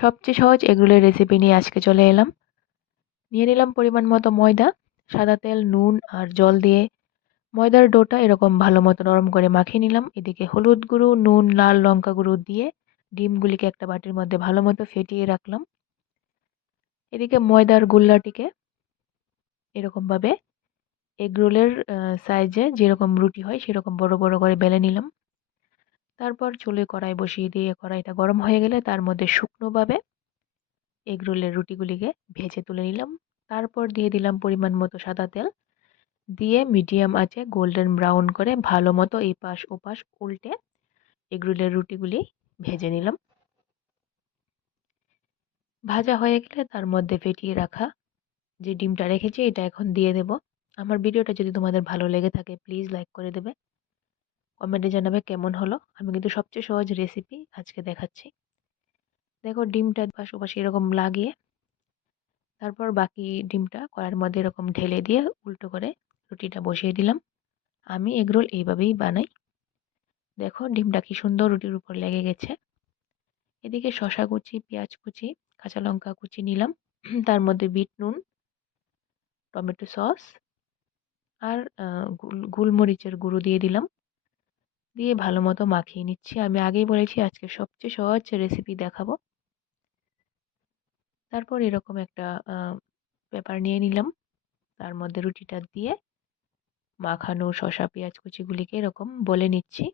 সবচেয়ে সহজ এগরোলের রেসিপি নিয়ে আজকে চলে এলাম। নিয়ে নিলাম পরিমাণ মতো ময়দা, সাদা তেল, নুন আর জল দিয়ে ময়দার ডোটা এরকম ভালো মতো নরম করে মাখিয়ে নিলাম। এদিকে হলুদ গুঁড়ো, নুন, লাল লঙ্কা গুঁড়ো দিয়ে ডিমগুলিকে একটা বাটির মধ্যে ভালো মতো ফেটিয়ে রাখলাম। এদিকে ময়দার গুল্লাটিকে এরকম ভাবে এগরোলের সাইজে যেরকম রুটি হয় সেরকম বড় বড় করে বেলে নিলাম। তারপর চুলায় কড়াই বসিয়ে দিয়ে কড়াইটা গরম হয়ে গেলে তার মধ্যে শুকনোভাবে এগরোলের রুটিগুলিকে ভেজে তুলে নিলাম। তারপর দিয়ে দিলাম পরিমাণ মতো সাদা তেল, দিয়ে মিডিয়াম আঁচে গোল্ডেন ব্রাউন করে ভালো মতো এপাশ ওপাশ উল্টে এগরোলের রুটিগুলি ভেজে নিলাম। ভাজা হয়ে গেলে তার মধ্যে ফেটিয়ে রাখা যে ডিমটা রেখেছি এটা এখন দিয়ে দেব। আমার ভিডিওটা যদি তোমাদের ভালো লেগে থাকে প্লিজ লাইক করে দেবে, কমেন্টে জানাবে কেমন হলো। আমি কিন্তু সবচেয়ে সহজ রেসিপি আজকে দেখাচ্ছি। দেখো ডিমটা পাশ ওপাশে এরকম লাগিয়ে তারপর বাকি ডিমটা কড়াইয়ের মধ্যে এরকম ঢেলে দিয়ে উল্টো করে রুটিটা বসিয়ে দিলাম। আমি এগরোল এইভাবেই বানাই। দেখো ডিমটা কি সুন্দর রুটির উপর লেগে গেছে। এদিকে শসা কুচি, পেঁয়াজ কুচি, কাঁচা লঙ্কা কুচি নিলাম। তার মধ্যে বিট নুন, টমেটো সস আর গোলমরিচের গুঁড়ো দিয়ে দিলাম। দিয়ে ভালো মতো মাখিয়ে নিচ্ছি। আমি আগেই বলেছি আজকে সবচেয়ে সহজ রেসিপি দেখাবো। তারপর এরকম একটা পেপার নিয়ে নিলাম, তার মধ্যে রুটিটা দিয়ে মাখানো শসা পেঁয়াজ কুচিগুলিকে এরকম বলে নিচ্ছি।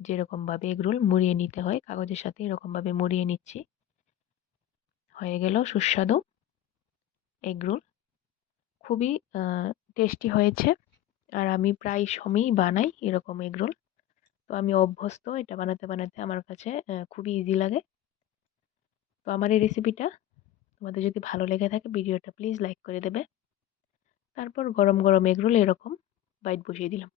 যেরকম ভাবে এগরোল মুড়িয়ে নিতে হয় কাগজের সাথে এরকম ভাবে মুড়িয়ে নিচ্ছি। হয়ে গেল সুস্বাদু এগরোল। খুবই টেস্টি হয়েছে। আর আমি প্রায় সময়ই বানাই এরকম এগরোল। তো আমি অভ্যস্ত, এটা বানাতে বানাতে আমার কাছে খুবই ইজি লাগে। তো আমার এই রেসিপিটা তোমাদের যদি ভালো লেগে থাকে ভিডিওটা প্লিজ লাইক করে দেবে। তারপর গরম গরম এগরোল এরকম বাইট বসিয়ে দিলাম।